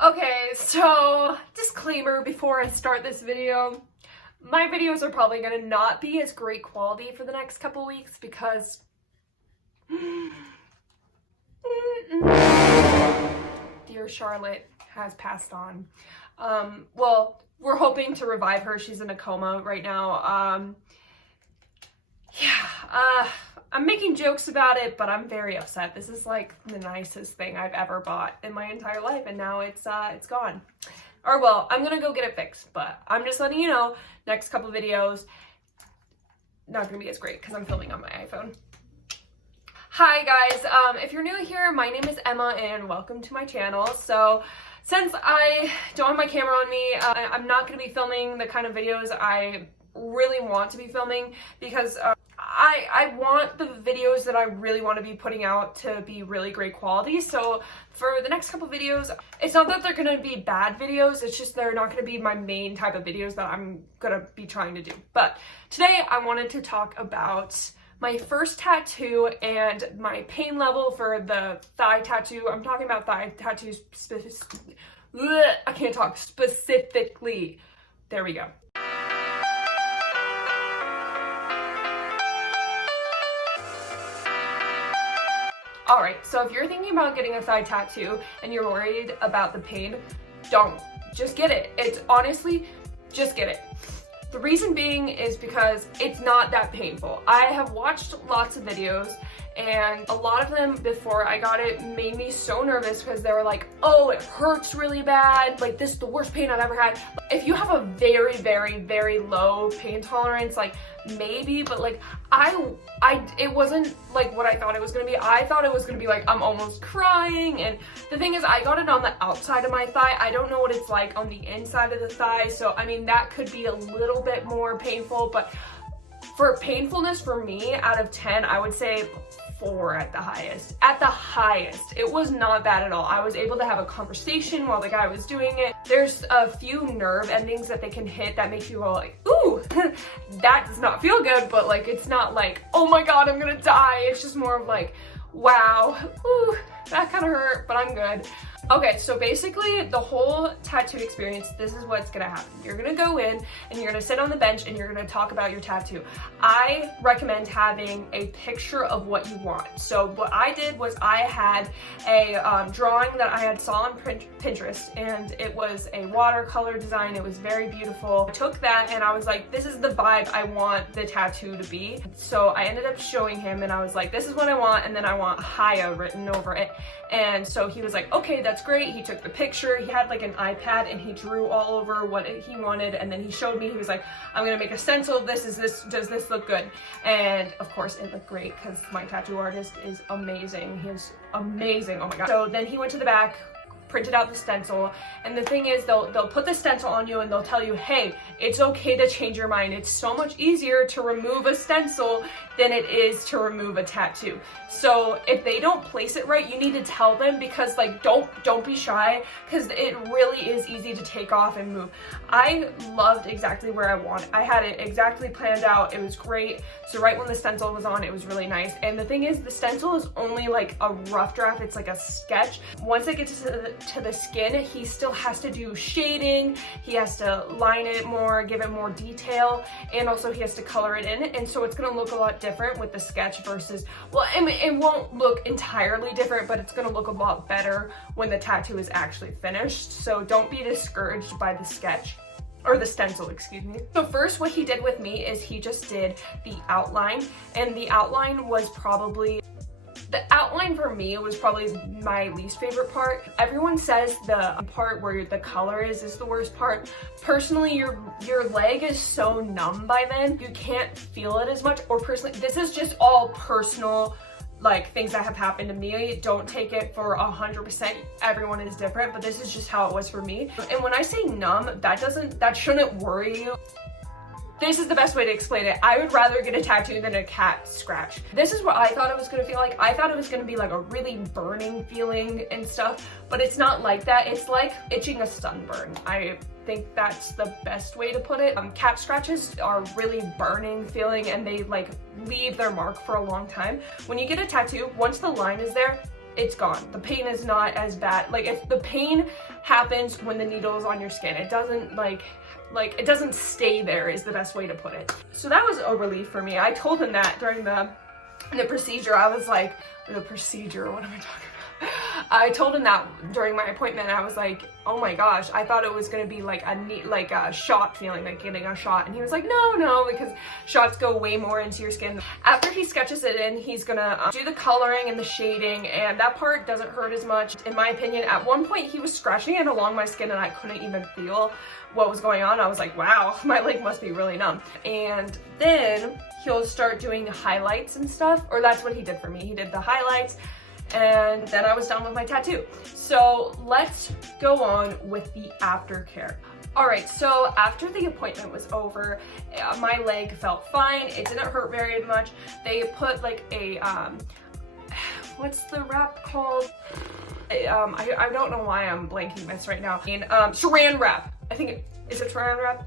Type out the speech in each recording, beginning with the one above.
Okay, so disclaimer before I start this video. My videos are probably going to not be as great quality for the next couple weeks because dear Charlotte has passed on. Well, we're hoping to revive her. She's in a coma right now. I'm making jokes about it, but I'm very upset. This is like the nicest thing I've ever bought in my entire life, and now it's gone. Or well, I'm gonna go get it fixed, but I'm just letting you know, next couple videos, not gonna be as great because I'm filming on my iPhone. Hi guys, if you're new here, my name is Emma and welcome to my channel. So since I don't have my camera on me, I'm not gonna be filming the kind of videos I really want to be filming because I want the videos that I really want to be putting out to be really great quality. So for the next couple videos, it's not that they're going to be bad videos, it's just they're not going to be my main type of videos that I'm going to be trying to do. But today I wanted to talk about my first tattoo and my pain level for the thigh tattoo. I'm talking about thigh tattoos I can't talk specifically. There we go. Alright, so if you're thinking about getting a thigh tattoo and you're worried about the pain, don't. Just get it. It's honestly, just get it. The reason being is because it's not that painful. I have watched lots of videos and a lot of them before I got it made me so nervous because they were like, oh, it hurts really bad. Like, this is the worst pain I've ever had. If you have a very, very, very low pain tolerance, like maybe, but like it wasn't like what I thought it was gonna be. I thought it was gonna be like, I'm almost crying. And the thing is, I got it on the outside of my thigh. I don't know what it's like on the inside of the thigh. So, I mean, that could be a little bit more painful, but for painfulness for me, out of 10, I would say 4 at the highest. At the highest. It was not bad at all. I was able to have a conversation while the guy was doing it. There's a few nerve endings that they can hit that make you go like, ooh, that does not feel good, but like, it's not like, oh my God, I'm gonna die. It's just more of like, wow, ooh, that kind of hurt, but I'm good. Okay, so basically the whole tattoo experience, this is what's gonna happen. You're gonna go in and you're gonna sit on the bench and you're gonna talk about your tattoo. I recommend having a picture of what you want. So what I did was I had a drawing that I had saw on Pinterest, and it was a watercolor design. It was very beautiful. I took that and I was like, this is the vibe I want the tattoo to be. So I ended up showing him and I was like, this is what I want, and then I want Haya written over it. And so he was like, okay, that's great. He took the picture. He had like an iPad and he drew all over what he wanted, and then he showed me. He was like, I'm gonna make a stencil of this. Does this look good? And of course it looked great because my tattoo artist is amazing. He is amazing. Oh my God. So then he went to the back, printed out the stencil, and the thing is, they'll put the stencil on you and they'll tell you, hey, it's okay to change your mind. It's so much easier to remove a stencil than it is to remove a tattoo. So if they don't place it right, you need to tell them, because like, don't be shy, because it really is easy to take off and move. I loved exactly where I wanted. I had it exactly planned out. It was great. So right when the stencil was on, it was really nice. And the thing is, the stencil is only like a rough draft. It's like a sketch. Once it gets to the skin, he still has to do shading. He has to line it more, give it more detail, and also he has to color it in. And so it's gonna look a lot different with the sketch versus, well, it won't look entirely different, but it's gonna look a lot better when the tattoo is actually finished. So don't be discouraged by the sketch. Or the stencil, excuse me. So first, what he did with me is he just did the outline, and the outline was probably, the outline for me was probably my least favorite part. Everyone says the part where the color is the worst part. Personally, your leg is so numb by then, you can't feel it as much. Or personally, this is just all personal, like, things that have happened to me. Don't take it for 100%. Everyone is different, but this is just how it was for me. And when I say numb, that shouldn't worry you. This is the best way to explain it. I would rather get a tattoo than a cat scratch. This is what I thought it was gonna feel like. I thought it was gonna be like a really burning feeling and stuff, but it's not like that. It's like itching a sunburn. I think that's the best way to put it. Cat scratches are really burning feeling, and they like leave their mark for a long time. When you get a tattoo, once the line is there, it's gone. The pain is not as bad. Like, if the pain happens when the needle is on your skin, it doesn't like it doesn't stay there is the best way to put it. So that was a relief for me. I told him that during the procedure. I was like, the procedure, what am I talking about? I told him that during my appointment. I was like, oh my gosh, I thought it was gonna be like a shot feeling, like getting a shot. And he was like, no, because shots go way more into your skin. After he sketches it in, he's gonna do the coloring and the shading, and that part doesn't hurt as much, in my opinion. At one point, he was scratching it along my skin and I couldn't even feel what was going on. I was like, wow, my leg must be really numb. And then he'll start doing highlights and stuff, or that's what he did for me. He did the highlights, and then I was done with my tattoo. So let's go on with the aftercare. All right, so after the appointment was over, my leg felt fine. It didn't hurt very much. They put like a, what's the wrap called? I don't know why I'm blanking this right now. And saran wrap. I think is it saran wrap?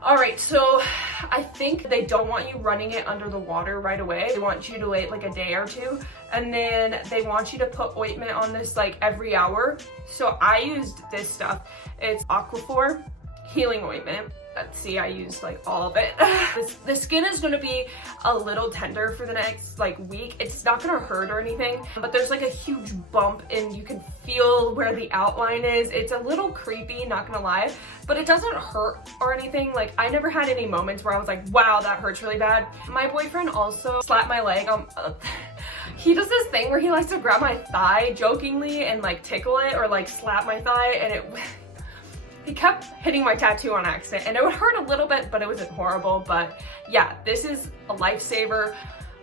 All right, so I think they don't want you running it under the water right away. They want you to wait like a day or two, and then they want you to put ointment on this like every hour. So I used this stuff. It's Aquaphor healing ointment. Let's see, I used like all of it. The skin is gonna be a little tender for the next like week. It's not gonna hurt or anything, but there's like a huge bump and you can feel where the outline is. It's a little creepy, not gonna lie, but it doesn't hurt or anything. Like, I never had any moments where I was like, wow, that hurts really bad. My boyfriend also slapped my leg. He does this thing where he likes to grab my thigh jokingly and like tickle it or like slap my thigh, and he kept hitting my tattoo on accident, and it would hurt a little bit, but it wasn't horrible. But yeah, this is a lifesaver.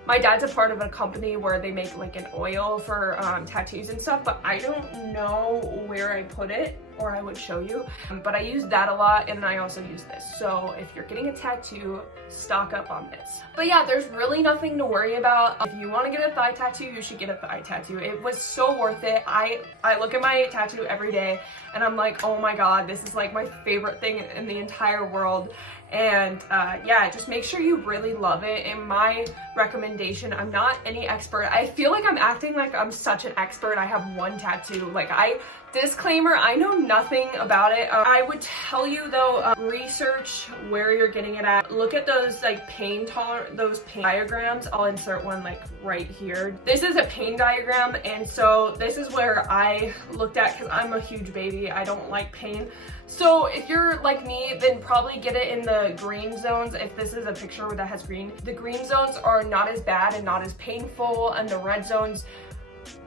My dad's a part of a company where they make like an oil for tattoos and stuff, but I don't know where I put it, or I would show you. But I use that a lot, and I also use this. So if you're getting a tattoo, stock up on this. But yeah, there's really nothing to worry about. If you want to get a thigh tattoo, you should get a thigh tattoo. It was so worth it. I look at my tattoo every day, and I'm like, oh my god, this is like my favorite thing in the entire world. And yeah, just make sure you really love it. And my recommendation, I'm not any expert. I feel like I'm acting like I'm such an expert. I have one tattoo. Like, disclaimer, I know nothing about it. I would tell you though, research where you're getting it at. Look at those like pain diagrams. I'll insert one like right here. This is a pain diagram, and so this is where I looked at, because I'm a huge baby. I don't like pain. So if you're like me, then probably get it in the green zones. If this is a picture that has green, the green zones are not as bad and not as painful, and the red zones,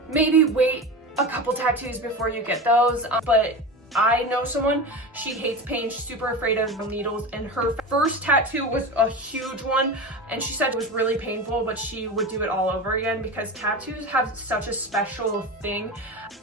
maybe wait a couple tattoos before you get those. But I know someone, she hates pain, she's super afraid of needles, and her first tattoo was a huge one, and she said it was really painful, but she would do it all over again because tattoos have such a special thing.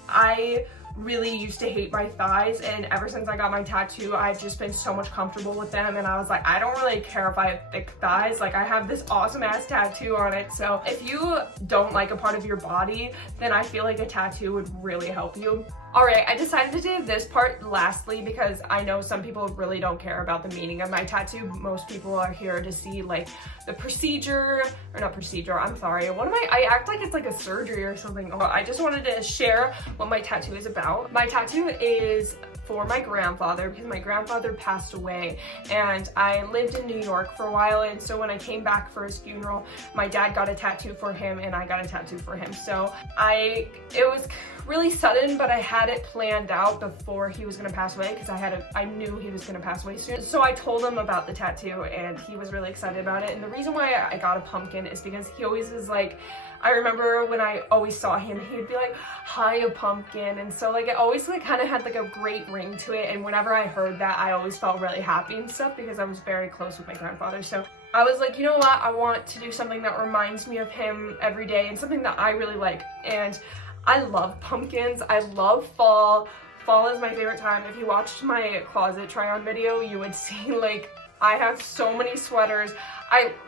I really used to hate my thighs, and ever since I got my tattoo, I've just been so much comfortable with them, and I was like, I don't really care if I have thick thighs. Like, I have this awesome ass tattoo on it. So if you don't like a part of your body, then I feel like a tattoo would really help you. All right, I decided to do this part lastly because I know some people really don't care about the meaning of my tattoo. Most people are here to see like the procedure, or not procedure, I'm sorry. What am I act like it's like a surgery or something. Oh, I just wanted to share what my tattoo is about. My tattoo is for my grandfather, because my grandfather passed away, and I lived in New York for a while, and so when I came back for his funeral, my dad got a tattoo for him and I got a tattoo for him. So it was really sudden, but I had it planned out before he was gonna pass away, because I knew he was gonna pass away soon. So I told him about the tattoo, and he was really excited about it. And the reason why I got a pumpkin is because he always is like, I remember when I always saw him, he'd be like, hi, a pumpkin. And so like it always like kind of had like a great ring to it. And whenever I heard that, I always felt really happy and stuff, because I was very close with my grandfather. So I was like, you know what? I want to do something that reminds me of him every day, and something that I really like. And I love pumpkins. I love fall. Fall is my favorite time. If you watched my closet try on video, you would see like I have so many sweaters.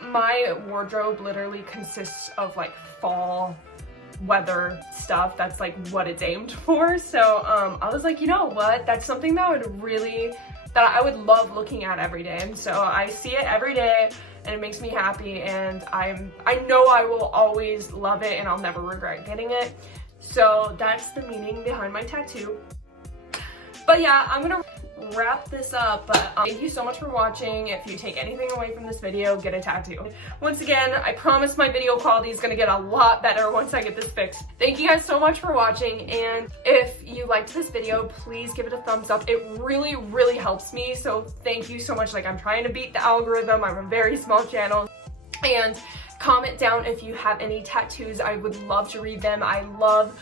My wardrobe literally consists of like fall weather stuff. That's like what it's aimed for. So I was like, you know what? That's something that I would love looking at every day. And so I see it every day, and it makes me happy, and I know I will always love it and I'll never regret getting it. So that's the meaning behind my tattoo. But yeah, I'm gonna wrap this up, but thank you so much for watching. If you take anything away from this video, get a tattoo. Once again, I promise my video quality is gonna get a lot better once I get this fixed. Thank you guys so much for watching, and if you liked this video, please give it a thumbs up. It really, really helps me, so thank you so much. Like, I'm trying to beat the algorithm. I'm a very small channel. And comment down if you have any tattoos. I would love to read them. I love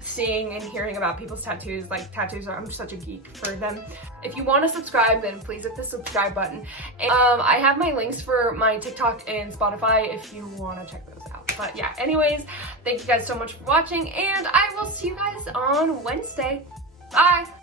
seeing and hearing about people's tattoos. Like, tattoos I'm such a geek for them. If you want to subscribe, then please hit the subscribe button. And I have my links for my TikTok and Spotify if you want to check those out. But yeah, anyways, thank you guys so much for watching, and I will see you guys on Wednesday. Bye!